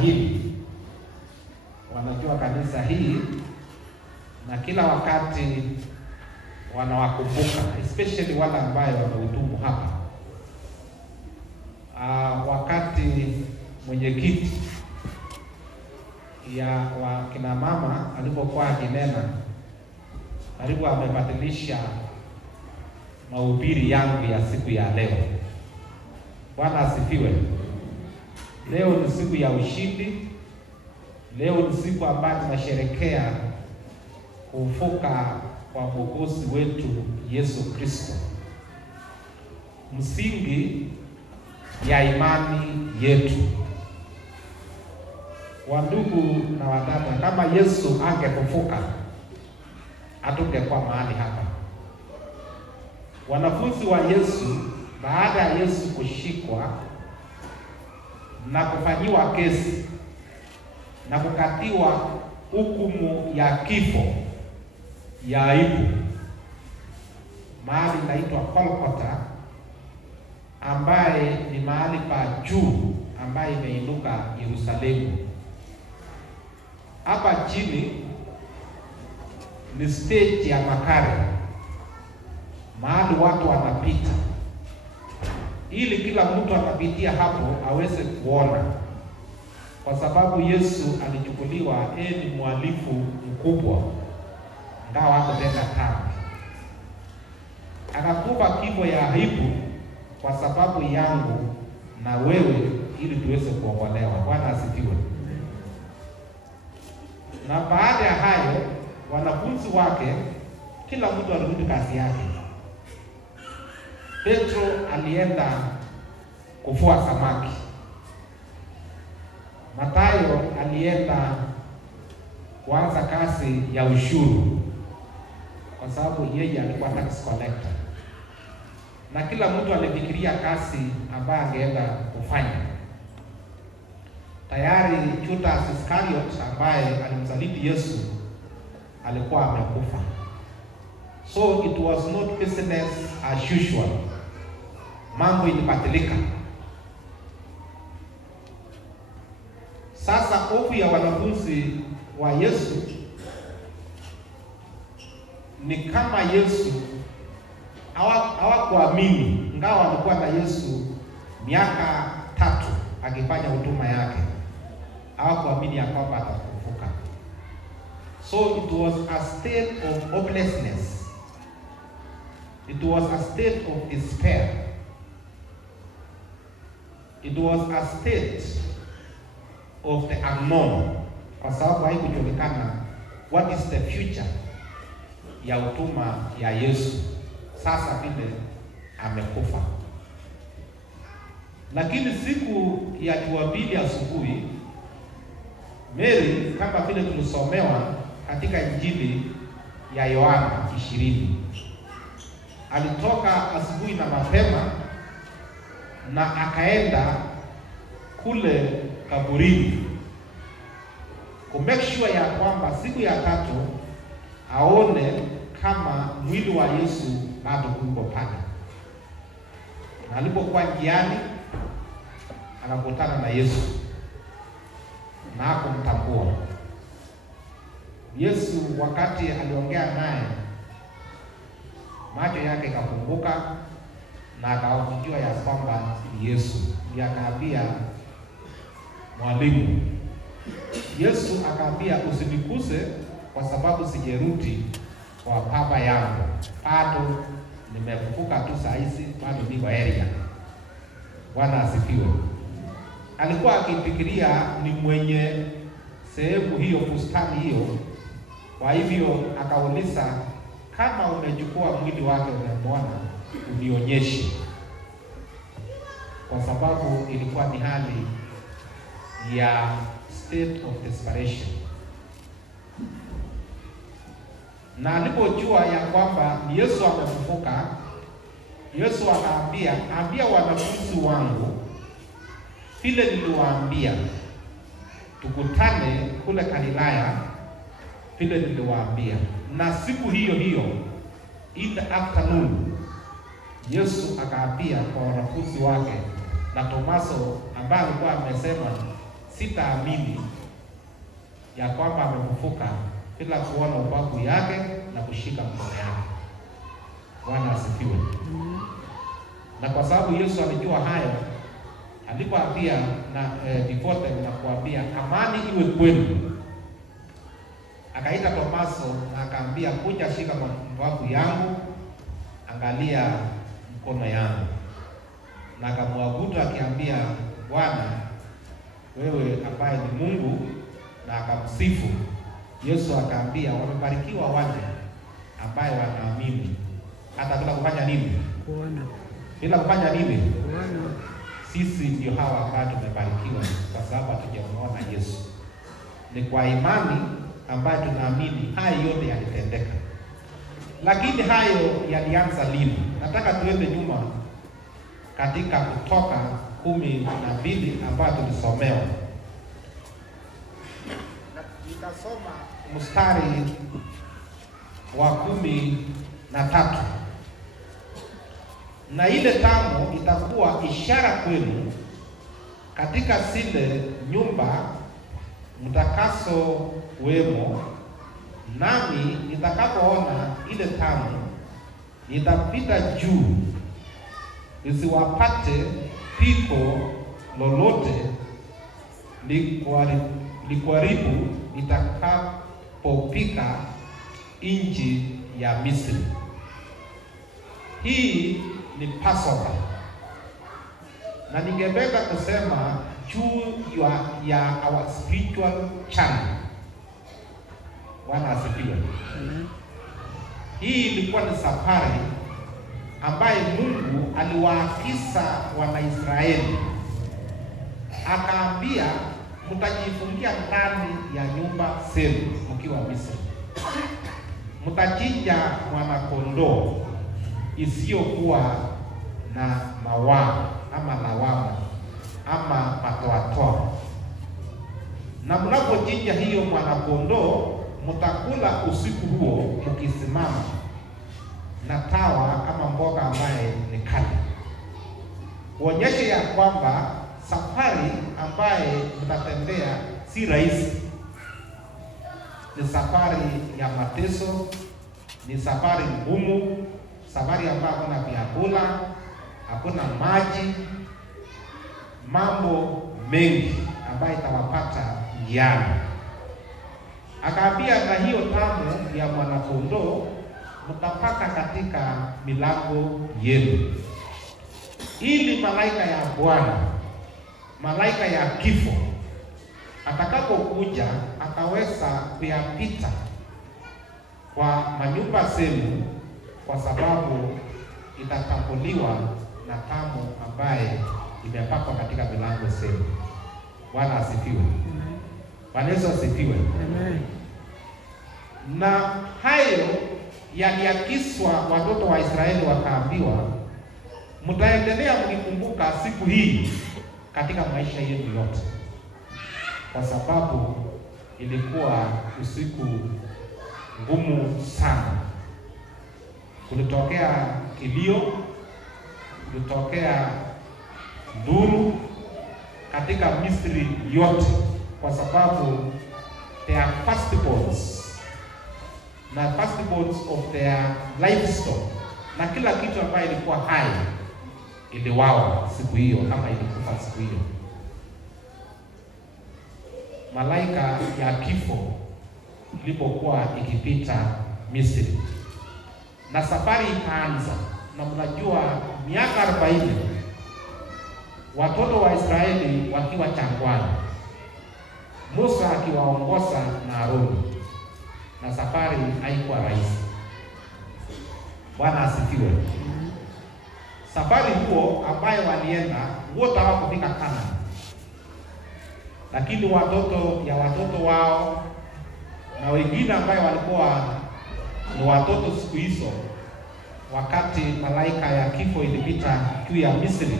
hili, wanajua kanisa hii, na kila wakati wanawakumbuka, especially wale ambao wamehudumu hapa. Wakati mwenyekiti wa kina mama alipokuwa akinena, karibu amebadilisha mahubiri yangu ya siku ya leo. Bwana asifiwe. Leo ni siku ya ushindi. Leo ni siku ambayo tunasherehekea kufufuka kwa Mwokozi wetu Yesu Kristo, msingi ya imani yetu. Wandugu na wadada, kama Yesu angefufuka, hatungekuwa mahali hapa. Wanafunzi wa Yesu, baada ya Yesu kushikwa na kufanyiwa kesi na kukatiwa hukumu ya kifo ya aibu, mahali inaitwa Golgotha, ambaye ni mahali pa juu ambaye imeinuka Yerusalemu. Hapa chini ni stage ya makare, mahali watu wanapita, ili kila mtu anapitia hapo aweze kuona, kwa sababu Yesu alichukuliwa ni mhalifu mkubwa, ingawa hakutenda dhambi. Akakufa kifo ya aibu kwa sababu yangu na wewe, ili tuweze kuokolewa. Bwana asifiwe. Na baada ya hayo, wanafunzi wake kila mtu alirudi kazi yake. Petro alienda kuvua samaki. Mathayo alienda kuanza kazi ya ushuru, kwa sababu yeye alikuwa tax collector. Na kila mtu alifikiria kazi ambayo angeenda kufanya. Tayari Judas Iscariot ambaye alimsaliti Yesu alikuwa amekufa. So it was not business as usual. Mambo ilibadilika. Sasa hofu ya wanafunzi wa Yesu ni kama Yesu hawakuamini, ingawa walikuwa na Yesu miaka 3 akifanya huduma yake. Hawakuamini ya kwamba atafufuka. So it was a state of hopelessness. It was a state of despair. It was a state of the unknown, kwa sababu haikujulikana what is the future ya huduma ya Yesu sasa vile amekufa. Lakini siku ya Jumapili asubuhi, Mary, kama vile tulisomewa katika Injili ya Yohana 20, alitoka asubuhi na mapema na akaenda kule kaburini ku make sure ya kwamba siku ya 3 aone kama mwili wa Yesu bado uko pale. Na alipokuwa njiani akakutana na Yesu na hakumtambua. Yesu wakati aliongea naye, macho yake yakafumbuka na akajua ya kwamba Yesu. Ndiye akaambia, mwalimu. Yesu akaambia, usinikuse kwa sababu sijerudi kwa baba yangu. Bado nimefufuka tu saa hizi, bado niko area. Bwana asifiwe. Alikuwa akifikiria ni mwenye sehemu hiyo, bustani hiyo. Kwa hivyo akauliza, kama umechukua mwili wake umemwona, unionyeshe. Kwa sababu ilikuwa ni hali ya state of desperation. Na alipojua ya kwamba Yesu amefufuka, Yesu akaambia, ambia wanafunzi wangu vile niliwaambia, tukutane kule Galilaya vile niliwaambia. Na siku hiyo hiyo, in the afternoon, Yesu akaambia kwa wanafunzi wake na Tomaso ambaye alikuwa amesema sitaamini ya kwamba amefufuka bila kuona ubavu yake na kushika mkono yake. Bwana asifiwe. Na kwa sababu Yesu alijua hayo, alipoambia na devote na kuambia amani iwe kwenu, akaita Tomaso na akaambia, kuja shika mbavu yangu, angalia mkono yangu. Na akamwabudu akiambia, Bwana wewe ambaye ni Mungu, na akamsifu. Yesu akaambia, wamebarikiwa wale ambaye wanaamini hata bila kufanya nini? Kuona. Bila kufanya nini? Kuona. Sisi ndio hawa ambao tumebarikiwa kwa sababu hatujamuona Yesu. Ni kwa imani ambayo tunaamini haya yote yalitendeka. Lakini hayo yalianza lini? Nataka tuende nyuma katika Kutoka 12 ambayo tulisomewa. Nitasoma mstari wa 13. Na ile tamo itakuwa ishara kwenu katika zile nyumba mtakaso wemo, nami nitakapoona ile tamo nitapita juu, nisiwapate piko lolote likuharibu nitakapopika nchi ya Misri. Hii ni Passover. Na ningependa kusema juu ya our spiritual channel. Bwana asifiwe. Hii ilikuwa ni safari ambaye Mungu aliwaagiza Wanaisraeli, akaambia, mtajifungia ndani ya nyumba zenu mkiwa Misri. Mtachinja mwana-kondoo isiyokuwa na mawaa ama lawama ama matoatoa. Na mnapochinja hiyo mwana-kondoo, mtakula usiku huo mkisimama na tawa ama mboga ambaye ni kali. Kuonyesha ya kwamba safari ambaye mtatembea si rahisi. Ni safari ya mateso, ni safari ngumu, safari ambayo hakuna vyakula, hakuna maji, mambo mengi ambayo itawapata njiani. Akaambia, na hiyo tamu ya mwana-kondoo mtapaka katika milango yenu, ili malaika ya Bwana, malaika ya kifo, atakapokuja ataweza kuyapita kwa manyumba zenu, kwa sababu itatambuliwa na tamu ambaye imepakwa katika milango zenu. Bwana asifiwe. Bwana Yesu asifiwe. Amen. Na hayo yaliagizwa watoto wa Israeli, wakaambiwa, mtaendelea mkikumbuka siku hii katika maisha yenu yote, kwa sababu ilikuwa usiku ngumu sana. Kulitokea kilio, kulitokea nduru katika Misri yote, kwa sababu their firstborns na firstborns of their livestock na kila kitu ambayo ilikuwa hai iliwawa siku hiyo ama ilikufa siku hiyo. Malaika ya kifo ilipokuwa ikipita Misri, na safari ikaanza. Na mnajua miaka 40 watoto wa Israeli wakiwa jangwani, Musa akiwaongoza na Aroni, na safari haikuwa rahisi. Bwana asifiwe. Safari huo ambayo walienda wote hawakufika Kanaani, lakini watoto wao na wengine ambayo walikuwa ni watoto siku hizo, wakati malaika ya kifo ilipita juu ya Misri,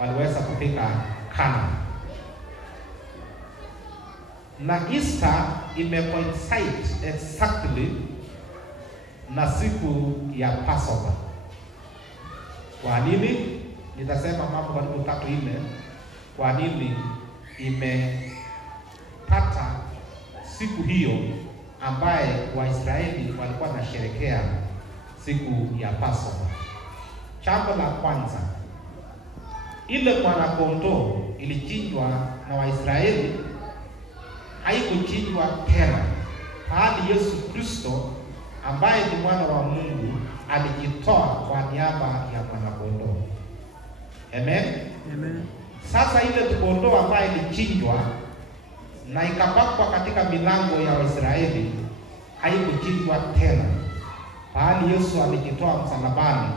waliweza kufika Kanaani. Na Easter imecoincide exactly na siku ya Passover. Kwa nini? Nitasema mambo karibu 3-4 kwa nini siku hiyo ambaye Waisraeli walikuwa wanasherehekea siku ya Passover. Jambo la kwanza, ile mwana-kondoo ilichinjwa na Waisraeli haikuchinjwa tena, bali Yesu Kristo ambaye ni mwana wa Mungu alijitoa kwa niaba ya mwana-kondoo. Amen. Amen. Sasa ile kondoo ambaye ilichinjwa na ikapakwa katika milango ya Waisraeli haikuchinjwa tena, bali Yesu alijitoa msalabani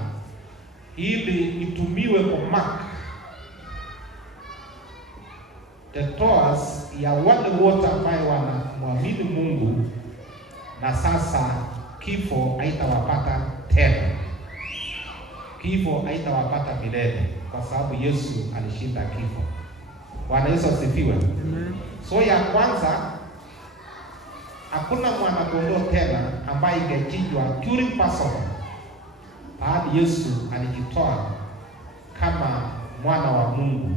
ili itumiwe kwa mark the toes ya wale wote ambao wanamwamini Mungu, na sasa kifo haitawapata tena. Kifo haitawapata milele kwa sababu Yesu alishinda kifo. Bwana Yesu asifiwe. Amen. So ya kwanza, hakuna mwana-kondoo tena ambaye ingechinjwa during Passover, bali Yesu alijitoa kama mwana wa Mungu,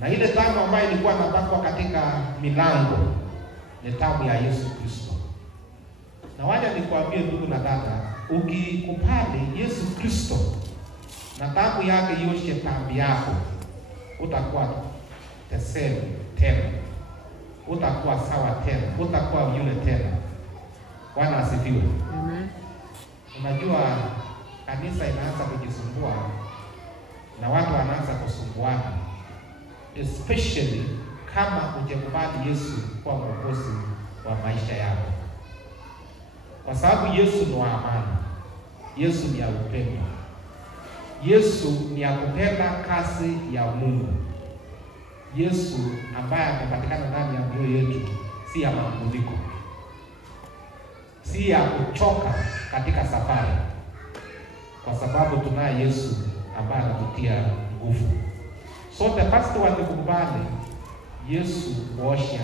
na ile damu ambayo ilikuwa inapakwa katika milango ni damu ya Yesu Kristo. Na wacha nikwambie ndugu na dada, ukikubali Yesu Kristo na damu yake ioshe dhambi yako, utakuwa the same tena, utakuwa sawa tena, utakuwa yule tena. Bwana asifiwe. Amen. Unajua kanisa inaanza kujisumbua na watu wanaanza kusumbuana, especially kama hujakubali Yesu kuwa mwokozi wa maisha yako, kwa sababu Yesu ni wa amani, Yesu ni ya upendo, Yesu ni ya kupenda kazi ya Mungu. Yesu ambaye amepatikana ndani ya mioyo yetu, si ya manunguniko, si ya kuchoka katika safari, kwa sababu tunaye Yesu ambaye anatutia nguvu. So the first one ni kukubali Yesu kuosha,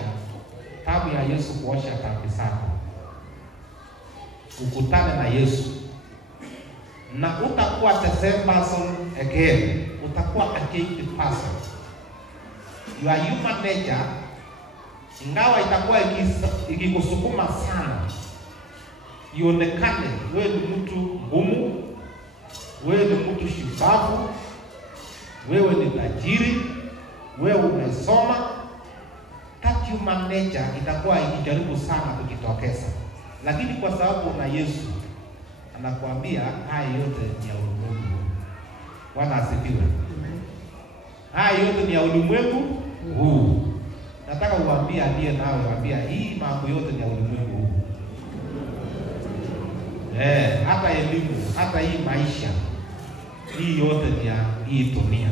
damu ya Yesu kuosha dhambi zako. Ukutane na Yesu na utakuwa the same person again, utakuwa a changed person. Your human nature, ingawa itakuwa ikikusukuma sana ionekane wewe ni mtu ngumu, wewe ni mtu shupavu, wewe ni tajiri, wewe umesoma, that human nature itakuwa ikijaribu sana kujitokeza. Lakini kwa sababu una Yesu, anakuambia haya yote ni ya ulimwengu. Bwana asifiwe. Haya yote ni ya ulimwengu huu. Nataka uambie aliye nawe, uambia hii mambo yote ni ya ulimwengu huu. Hata elimu, hata hii maisha, hii yote ni ya hii dunia.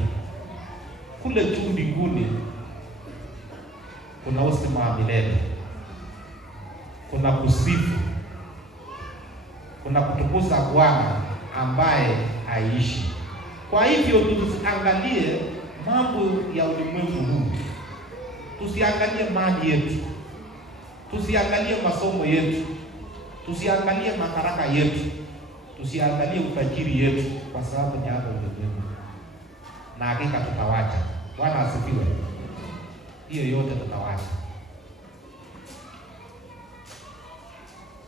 Kule tu mbinguni kuna uzima wa milele, kuna kusifu, kuna kutukuza Bwana ambaye aishi. Kwa hivyo tusiangalie mambo ya ulimwengu huu, tusiangalie mali yetu, tusiangalie masomo yetu, tusiangalie makaraka yetu, tusiangalie utajiri yetu, kwa sababu ni hapo ulimwengu, na hakika tutawacha. Bwana asifiwe. Hiyo yote tutawacha.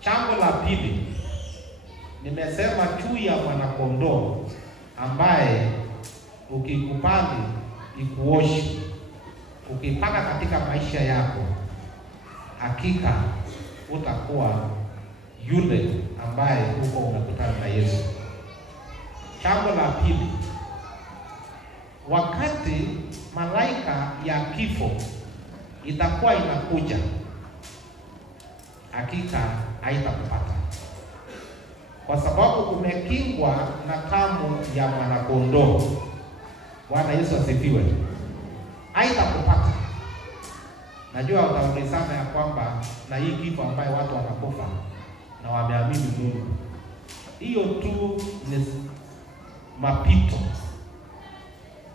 Jambo la pili, nimesema juu ya mwana-kondoo ambaye ukikubali ikuoshe, ukipaka katika maisha yako, hakika utakuwa yule ambaye uko umekutana na Yesu. Jambo la pili, wakati malaika ya kifo itakuwa inakuja, hakika haitakupata, kwa sababu umekingwa na damu ya mwana-kondoo. Bwana Yesu asifiwe. Haitakupata. Najua utaulizana ya kwamba na hii kifo ambayo watu wanakufa na wameamini Mungu, hiyo tu ni mapito.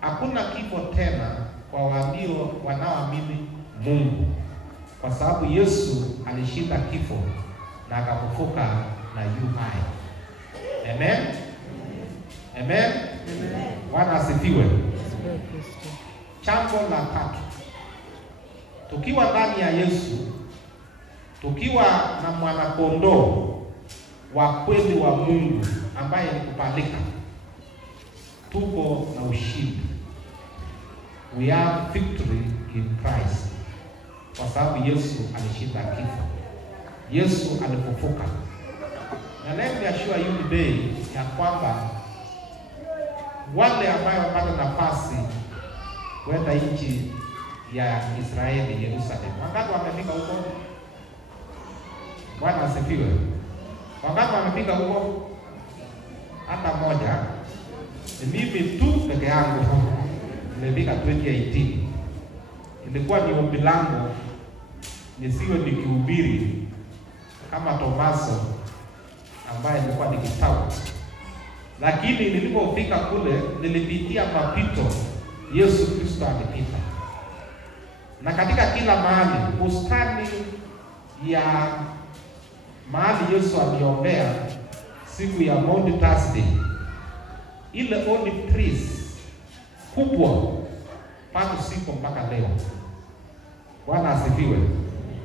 Hakuna kifo tena kwa walio wanaoamini Mungu, kwa sababu Yesu alishinda kifo na akafufuka na yu hai. Amen. Amen. Bwana asifiwe. Jambo la tatu, tukiwa ndani ya Yesu tukiwa na mwanakondoo wa kweli wa Mungu ambaye ni kubalika, tuko na ushindi. We have victory in Christ, kwa sababu Yesu alishinda kifo. Yesu alifufuka. Na let me assure you today ya kwamba wale ambao wapata nafasi kwenda nchi ya Israeli, Yerusalemu, wakati wamefika huko, Bwana asifiwe. Wakati wamefika huko, hata moja ni mimi tu peke yangu nilifika 2018. Ilikuwa ni ombi langu nisiwe nikihubiri kama Tomaso ambaye nilikuwa nikitauta. Lakini nilipofika kule nilipitia mapito Yesu Kristo alipita. Na katika kila mahali, bustani ya mahali Yesu aliombea siku ya Maundy Thursday, ile olive trees kubwa bado siko mpaka leo. Bwana asifiwe.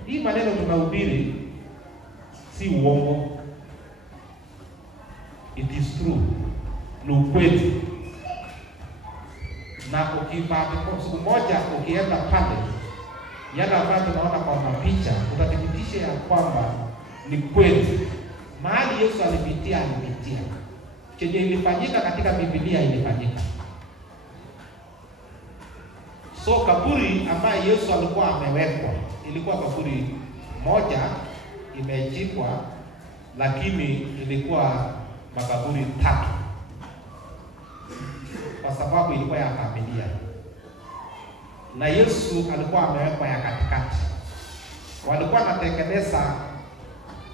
Hii maneno tunahubiri si uongo. It is true. Ni ukweli. Na ukipata siku moja ukienda pale, yale ambayo tunaona kwa mapicha, utathibitisha ya kwamba ni kweli. Mahali Yesu alipitia. Chenye ilifanyika katika Biblia ilifanyika. So kaburi ambaye Yesu alikuwa amewekwa, ilikuwa kaburi moja imejikwa, lakini ilikuwa makaburi 3. Kwa sababu ilikuwa ya familia. Na Yesu alikuwa amewekwa ya katikati. Walikuwa wanatengeneza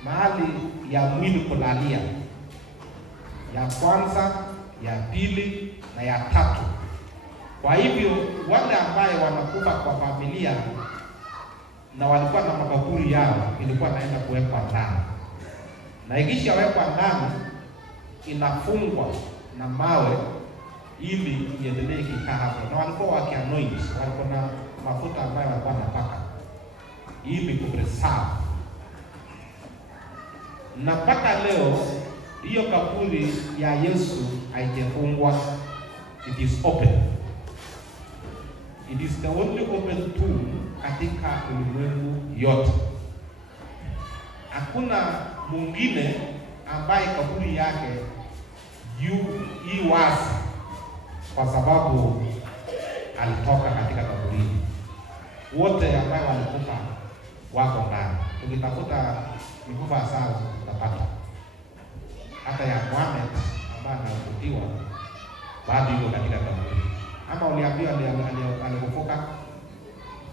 mahali ya mwili kulalia, ya kwanza, ya pili na ya 3. Kwa hivyo wale ambao wanakufa kwa familia na walikuwa na makaburi yao, ilikuwa naenda kuwekwa ndani. Na ikishawekwa ndani, inafungwa na mawe ili iendelee kikaa hapo. Na walikuwa wakianoint, walikuwa na mafuta ambayo walikuwa wanapaka ili kupreserve. Na mpaka leo hiyo kaburi ya Yesu haijafungwa. It is open. It is the only open tomb katika ulimwengu yote. Hakuna mwingine ambaye kaburi yake yu wazi, kwa sababu alitoka katika kaburi. Wote ambao walikufa wako ndani. Ukitafuta mikufa sawa utapata. Hata ya Muhammad ambaye anakutiwa bado yuko katika kaburi. Ama uliambiwa alikufuka?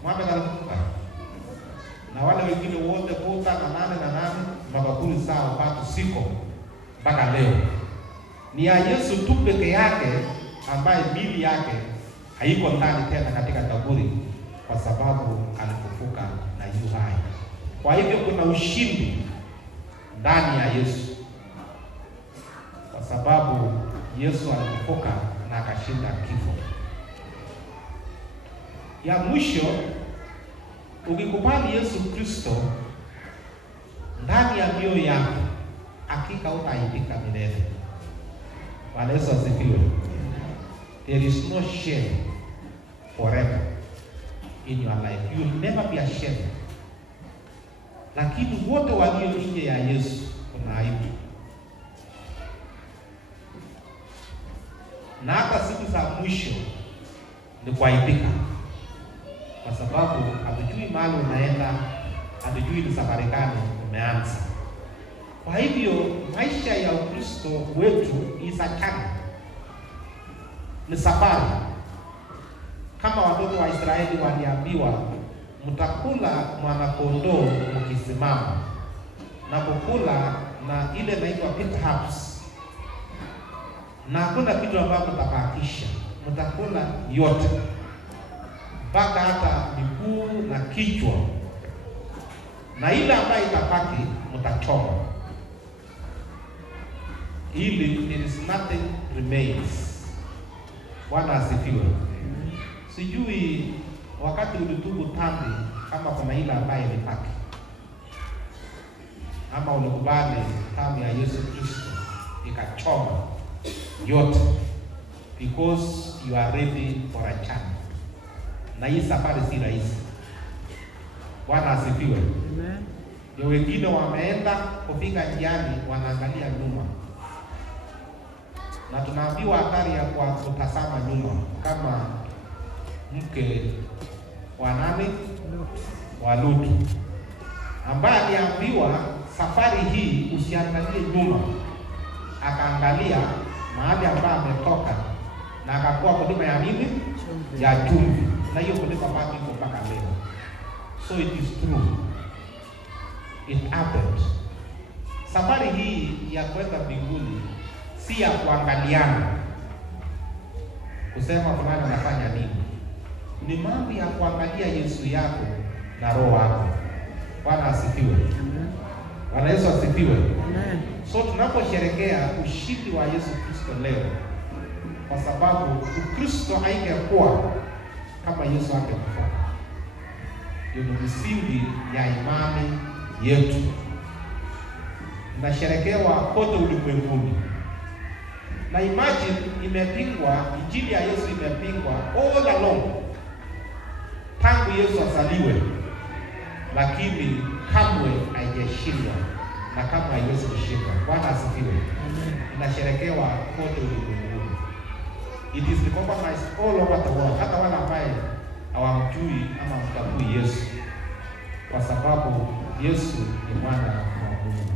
Muhammad alikufuka. Na wale wengine wote 488 makaburi sawa bado siko mpaka leo. Ni ya Yesu tu peke yake ambaye mili yake haiko ndani tena katika kaburi, kwa sababu alifufuka na yu hai. Kwa hivyo kuna ushindi ndani ya Yesu, kwa sababu Yesu alifufuka na akashinda kifo. Ya mwisho, ukikubali Yesu Kristo ndani ya mioyo yako, hakika utaaibika milele. Bwana Yesu asifiwe. There is no shame forever in your life. You will never be ashamed. Lakini wote walio nje ya Yesu kuna aibu. Na hata siku za mwisho ni kuaibika, kwa sababu hatujui mahali unaenda, hatujui ni safari gani umeanza. Kwa hivyo maisha ya Ukristo wetu is a journey. Ni safari. Kama watoto wa Israeli waliambiwa, mtakula mwanakondoo mkisimama, na kukula na ile inaitwa pit herbs, na hakuna kitu ambacho mtabakisha. Mtakula yote, mpaka hata miguu na kichwa, na ile ambayo itabaki mtachoma, ili there is nothing remains. Bwana asifiwe. Sijui wakati ulitubu dhambi kama kuna ile ambayo ilibaki. ama ulikubali damu ya Yesu Kristo ikachoma yote, because you are ready for a chance. Na hii safari si rahisi. Bwana asifiwe. Amen. Ndio wengine wameenda kufika njiani wanaangalia nyuma. Na tunaambiwa hatari ya kwa kutazama nyuma, kama mke wa nani? Wa Lutu, ambaye aliambiwa safari hii usiangalie nyuma, akaangalia mahali ambapo ametoka na akakuwa mlima ya nini? Ya chumvi. Na hiyo mlima bado iko mpaka leo. So it is true, it happened. Safari hii ya kwenda mbinguni si ya kuangaliana kusema fulani anafanya nini. Ni mambo ya kuangalia Yesu yako na roho yako. Bwana asifiwe. Amen. Bwana Yesu asifiwe. Amen. So tunaposherehekea ushindi wa Yesu Kristo leo, kwa sababu Ukristo haingekuwa kama Yesu angekufa. Ndio msingi ya imani yetu. Nasherekewa kote ulimwenguni. Na imagine imepingwa, injili ya Yesu imepingwa all along tangu Yesu azaliwe, lakini kamwe haijashindwa na kamwe haiwezi kushinda. Bwana asifiwe. Inasherekewa kote ulimwenguni. It is recognized all over the world. Hata wale ambaye hawamjui ama mtambui Yesu, kwa sababu Yesu ni mwana wa Mungu.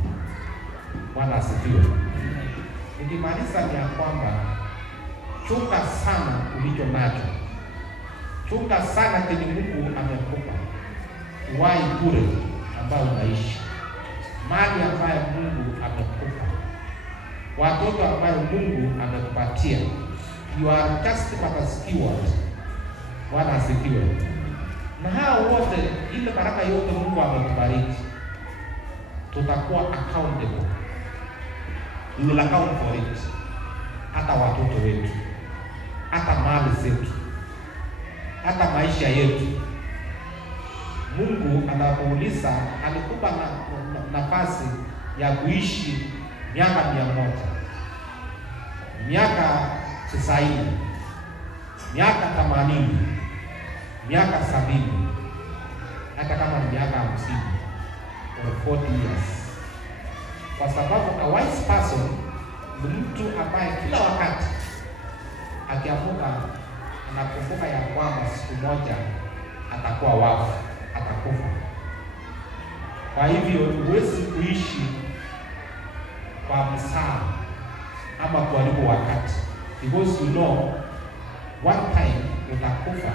Bwana asifiwe. Nikimaliza ni ya kwamba chunga sana ulicho nacho. Chunga sana kile Mungu amekupa. Uwai bure ambao unaishi. Mali ambayo Mungu amekupa. Watoto ambayo Mungu amekupatia. You are just but a steward. Bwana asifiwe. Na hao wote, ile baraka yote Mungu ametubariki, tutakuwa accountable. We will account for it. Hata watoto wetu, hata mali zetu, hata maisha yetu. Mungu anakuuliza, alikupa nafasi ya kuishi miaka 100, miaka 90, miaka 80, miaka 70, hata kama ni miaka 50 or 40 years. Kwa sababu a wise person ni mtu ambaye kila wakati akiamuka anakumbuka ya kwamba siku moja atakuwa wafu, atakufa. Kwa hivyo huwezi kuishi kwa msaa ama kuharibu wakati, because you know one time utakufa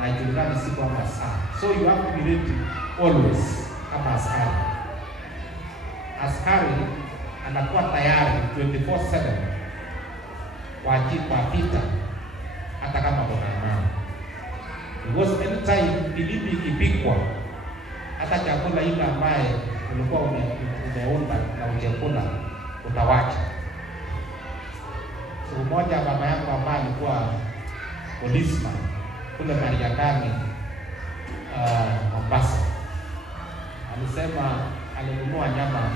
na ijulikani siku ama saa. So you have to be ready always kama askari. Askari anakuwa tayari 24/7 kwa vita, hata kama kuna amani. Because anytime bilibi ikipikwa, hata chakula ile ambaye ulikuwa umeunda na ujekula utawacha. Siku moja baba yangu ambaye alikuwa policeman kule Mariakani, Mombasa, alisema alinunua nyama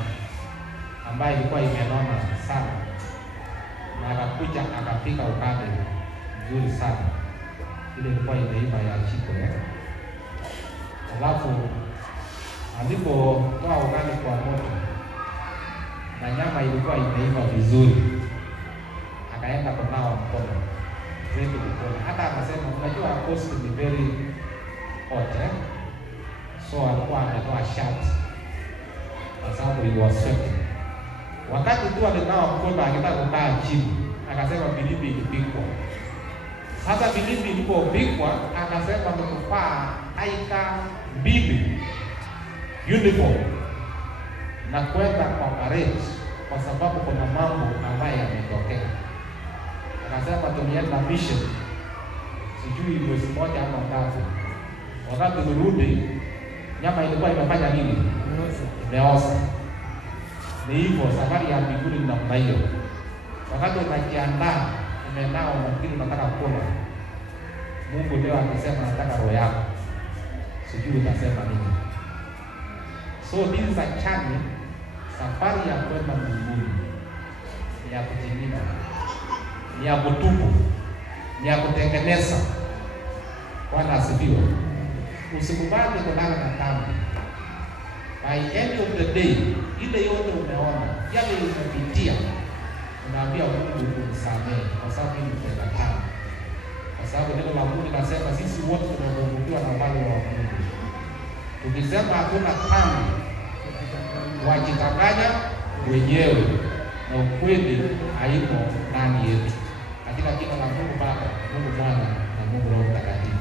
ambayo ilikuwa imenona sana, na akakuja akapika ukande mzuri sana. Ile ilikuwa imeiva ya chiko. Alafu alipotoa ukande kwa moto na nyama ilikuwa imeiva vizuri, akaenda kunawa mkono zetu mkono. Hata akasema unajua coast ni very hot, so alikuwa ametoa shirt kwa sababu he was sweating. Wakati tu alinawa mkono akitaka kukaa chini, akasema bilibi ilipikwa. Sasa bilibi ilipopikwa, akasema nikufaa aika bibi uniform na kwenda kwa parade, kwa sababu kuna mambo ambayo yametokea. Akasema tulienda mission, sijui mwezi moja ama 3. Wakati tulirudi, nyama ilikuwa imefanya nini? Imeoza. Ni hivyo safari ya mbinguni ni namna hiyo. Wakati unajiandaa, umenao nafikiri unataka kula, Mungu leo akisema nataka roho yako, sijui utasema nini. So this is a journey Safari ya kwenda mbinguni ni ya kujilinda, ni ya kutubu, ni ya kutengeneza. Bwana asifiwe. Usikubali kulala na dhambi. By end of the day, ile yote umeona, yale umepitia, unaambia Mungu unisamehe kwa sababu ni mpenda dhambi. Kwa sababu neno la Mungu linasema sisi wote tumepungukiwa na ufalme wa Mungu. Tukisema hatuna dhambi, wajitanganya wenyewe na ukweli haimo ndani yetu. Katika jina la Mungu Baba, Mungu Mwana na Mungu Roho Mtakatifu.